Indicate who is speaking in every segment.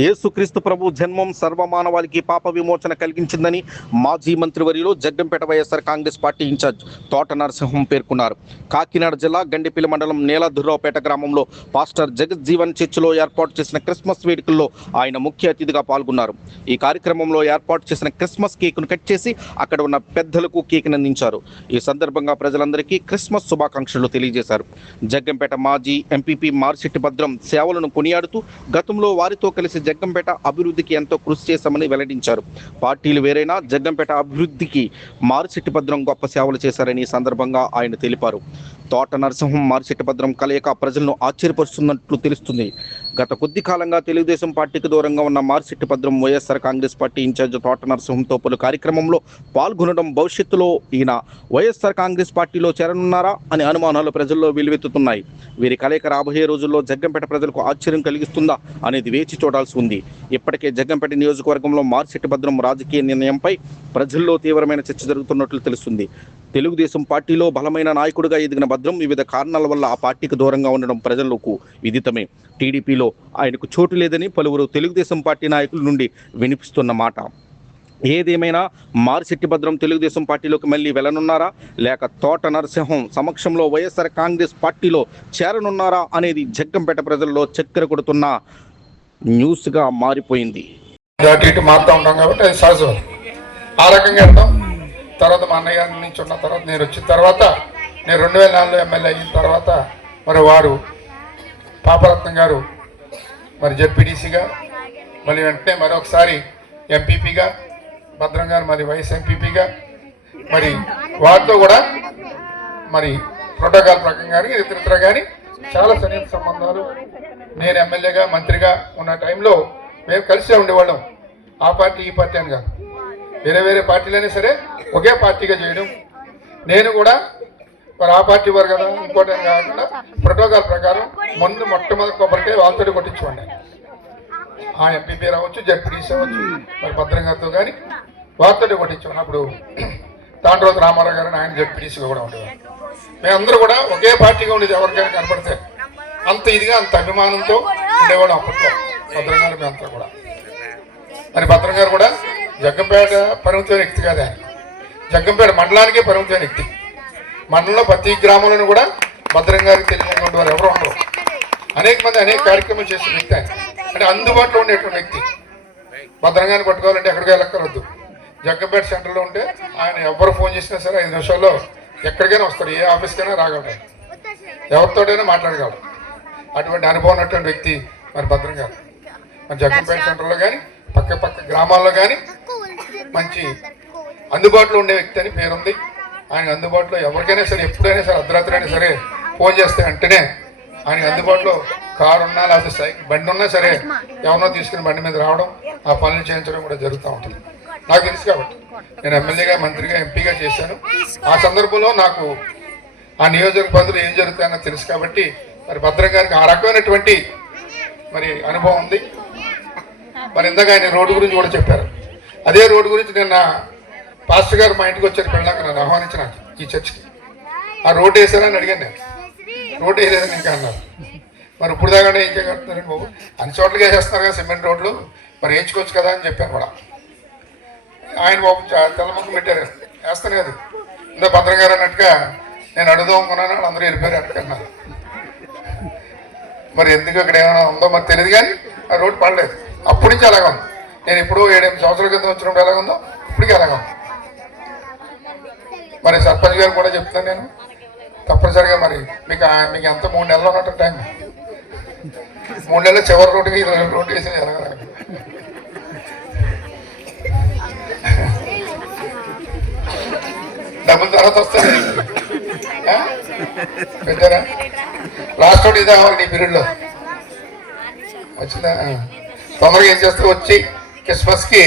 Speaker 1: యేసుక్రీస్తు ప్రభు జన్మం సర్వమానవాళికి పాప విమోచన కలిగించిందని మాజీ మంత్రివర్యులు జగ్గంపేట వైఎస్ఆర్ కాంగ్రెస్ పార్టీ ఇన్ఛార్జ్ తోట నరసింహం పేర్కొన్నారు. కాకినాడ జిల్లా గండిపిల్లి మండలం నేలదుర్రావుపేట గ్రామంలో పాస్టర్ జగజ్జీవన్ చర్చిలో ఏర్పాటు చేసిన క్రిస్మస్ వేడుకల్లో ఆయన ముఖ్య అతిథిగా పాల్గొన్నారు. ఈ కార్యక్రమంలో ఏర్పాటు చేసిన క్రిస్మస్ కేకును కట్ చేసి అక్కడ ఉన్న పెద్దలకు కేకును అందించారు. ఈ సందర్భంగా ప్రజలందరికీ క్రిస్మస్ శుభాకాంక్షలు తెలియజేశారు. జగ్గంపేట మాజీ ఎంపీపీ మార్శెట్టి భద్రం సేవలను కొనియాడుతూ గతంలో వారితో కలిసి జగ్గంపేట అభివృద్ధికి ఎంతో కృషి చేశామని వెల్లడించారు. పార్టీలు వేరైనా జగ్గంపేట అభివృద్ధికి మారిశెట్టి భద్రం గొప్ప సేవలు చేశారని సందర్భంగా ఆయన తెలిపారు. తోట నరసింహం మారిశెట్టిభద్రం కలయిక ప్రజలను ఆశ్చర్యపరుస్తున్నట్లు తెలుస్తుంది. గత కొద్ది కాలంగా తెలుగుదేశం పార్టీకి దూరంగా ఉన్న Marisettibhadram YSR Congress party in charge Thota నరసింహంతో పలు కార్యక్రమంలో పాల్గొనడం భవిష్యత్తులో ఈయన వైఎస్ఆర్ కాంగ్రెస్ పార్టీలో చేరనున్నారా అనే అనుమానాలు ప్రజల్లో వెలువెత్తుతున్నాయి వీరి కలయిక రాబోయే రోజుల్లో జగ్గంపేట ప్రజలకు ఆశ్చర్యం కలిగిస్తుందా అనేది వేచి చూడాల్సి ఉంది. ఇప్పటికే జగ్గంపేట నియోజకవర్గంలో మారిశెట్టిభద్రం రాజకీయ నిర్ణయంపై ప్రజల్లో తీవ్రమైన చర్చ జరుగుతున్నట్లు తెలుస్తుంది. తెలుగుదేశం పార్టీలో బలమైన నాయకుడిగా ఎదిగిన భద్రం వివిధ కారణాల వల్ల ఆ పార్టీకి దూరంగా ఉండడం ప్రజలకు విదితమే. టీడీపీలో ఆయనకు చోటు లేదని పలువురు తెలుగుదేశం పార్టీ నాయకుల నుండి వినిపిస్తున్న మాట. ఏదేమైనా మారిశెట్టి భద్రం తెలుగుదేశం పార్టీలోకి మళ్ళీ వెళ్ళనున్నారా? లేక తోట నరసింహం సమక్షంలో వైఎస్ఆర్ కాంగ్రెస్ పార్టీలో చేరనున్నారా? అనేది జగ్గంపేట ప్రజల్లో చక్కెర కొడుతున్న న్యూస్గా మారిపోయింది.
Speaker 2: అటు ఇటు మారుతూ ఉంటాం కాబట్టి అది సహజం. ఆ రకంగా వెళ్తాం. తర్వాత మా అన్నయ్య గారి నుంచి ఉన్న తర్వాత నేను వచ్చిన తర్వాత నేను రెండు వేల నాలుగులో ఎమ్మెల్యే అయిన తర్వాత మరి వారు పాపరత్నం గారు మరి జెడ్పీటీసీగా మళ్ళీ వెంటనే మరొకసారి ఎంపీపీగా భద్రం గారు మరి వైఎస్ ఎంపీపీగా మరి వారితో కూడా మరి ప్రోటోకాల్ ప్రకారం కానీ ఇతరత్ర కానీ చాలా సన్నిహిత సంబంధాలు. నేను ఎమ్మెల్యేగా మంత్రిగా ఉన్న టైంలో మేము కలిసే ఉండేవాళ్ళం. ఆ పార్టీ ఈ పార్టీ అని కాదు. వేరే వేరే పార్టీలైనా సరే ఒకే పార్టీగా చేయడం. నేను కూడా మరి ఆ పార్టీ వారు కదా ఇంకోటి కాకుండా ప్రోటోకాల్ ప్రకారం ముందు మొట్టమొదటి కొబ్బరికాయ వాళ్ళతో కొట్టించుకోండి. ఆ ఎంపీపీ రావచ్చు జడ్పీడీసీ అవ్వచ్చు మరి భద్రంగారితో కానీ వాళ్ళతో కొట్టించాం అప్పుడు తాండ్రోత్ రామారావు గారు ఆయన జడ్పీటీసీగా కూడా ఉండేవారు. మేమందరూ కూడా ఒకే పార్టీగా ఉండేది ఎవరికైనా కనపడితే అంత ఇదిగా అంత అభిమానంతో ఉండేవాళ్ళం అప్పట్లో. భద్రంగారు మేమంతా కూడా. మరి భద్రంగారు కూడా జగ్గంపేట పరిమితమైన వ్యక్తి కాదు ఆయన. జగ్గంపేట మండలానికే పరిమితమైన వ్యక్తి. మండలంలో ప్రతి గ్రామంలోనూ కూడా భద్రం గారికి తెలియనటువంటి వారు ఎవరు ఉండరు. అనేక మంది అనేక కార్యక్రమాలు చేసే వ్యక్తి ఆయన. అంటే అందుబాటులో ఉండేటువంటి వ్యక్తి. భద్రంగాన్ని పట్టుకోవాలంటే ఎక్కడికి వెళ్ళక్కర్వద్దు జగ్గంపేట సెంటర్లో ఉంటే ఆయన ఎవరు ఫోన్ చేసినా సరే ఐదు నిమిషాల్లో ఎక్కడికైనా వస్తారు ఏ ఆఫీస్కైనా రాగలరు ఎవరితోటైనా మాట్లాడగలరు అటువంటి అనుభవం ఉన్నటువంటి వ్యక్తి మరి భద్రం గారు. మరి జగ్గంపేట సెంటర్లో కానీ పక్క పక్క గ్రామాల్లో కానీ మంచి అందుబాటులో ఉండే వ్యక్తి అని పేరుంది. ఆయన అందుబాటులో ఎవరికైనా సరే ఎప్పుడైనా సరే అర్ధరాత్రి అయినా సరే ఫోన్ చేస్తే వెంటనే ఆయన అందుబాటులో కారు ఉన్నా లేకపోతే సైకిల్ బండి ఉన్నా సరే ఎవరినో తీసుకుని బండి మీద రావడం ఆ పనులు చేయించడం కూడా జరుగుతూ ఉంటుంది. నాకు తెలుసు కాబట్టి. నేను ఎమ్మెల్యేగా మంత్రిగా ఎంపీగా చేశాను. ఆ సందర్భంలో నాకు ఆ నియోజకవర్గంలో ఏం జరుగుతాయో తెలుసు కాబట్టి మరి భద్రం గారికి ఆ రకమైనటువంటి మరి అనుభవం ఉంది. మరి ఇందాక ఆయన రోడ్డు గురించి కూడా చెప్పారు. అదే రోడ్డు గురించి నిన్న పాస్టర్ గారు మా ఇంటికి వచ్చారు పెళ్ళాక నన్ను ఆహ్వానించిన ఈ చర్చికి. ఆ రోడ్డు వేసారని అడిగాను నేను. రోడ్డు వేయలేదని ఇంకా అన్నారు. మరి ఇప్పుడు దాకానే ఇంకే కడుతున్నారు బాబు? అన్ని చోట్లకి వేసేస్తున్నారు కదా సిమెంట్ రోడ్లు. మరి వేయించుకోవచ్చు కదా అని చెప్పాను కూడా. ఆయన బాబు చా- తెల్లముఖం పెట్టారు. వేస్తాను కదా. ఇందా భద్రం గారు అన్నట్టుగా నేను అడుగుదామనుకున్నాను అందరూ వెళ్ళిపోయారు అట్టుకన్నారు మరి ఎందుకు అక్కడ ఏమైనా ఉందో మరి తెలియదు కానీ ఆ రోడ్డు పడలేదు. అప్పటి నుంచి అలాగే ఉంది. నేను ఇప్పుడు ఏడెనిమిది సంవత్సరాల క్రితం వచ్చినప్పుడు ఎలాగ ఉందో ఇప్పటికీ అలాగ మరి సర్పంచ్ గారు కూడా చెప్తాను నేను. తప్పనిసరిగా మరి మీకు మీకు ఎంత మూడు నెలలు ఉన్నట్టు టైం. మూడు నెలలు చివరి రోడ్డుకి ఇరవై రోడ్డు వేసి ఎలాగ డబ్బులు తర్వాత వస్తాయి. పెట్టారా? లాస్ట్ రోడ్ ఇదే కావాలి నీ పీరియడ్లో. వచ్చిందా? తొందరగా ఏం చేస్తే వచ్చి. క్రిస్మస్కి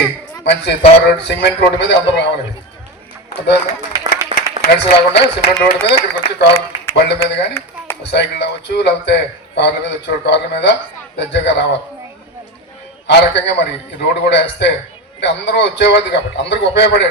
Speaker 2: మంచి తార్ రోడ్ సిమెంట్ రోడ్డు మీద అందరూ రావాలి. అర్థమైందా? నడిచి రాకుండా సిమెంట్ రోడ్డు మీద ఇక్కడికి వచ్చి కార్ బండ్ల మీద కానీ సైకిల్ అవ్వచ్చు లేకపోతే కార్ల మీద వచ్చే కార్ల మీద దర్జాగా రావాలి. ఆ రకంగా మరి ఈ రోడ్డు కూడా వేస్తే అంటే అందరూ వచ్చేవాళ్ళు కాబట్టి అందరికి ఉపయోగపడే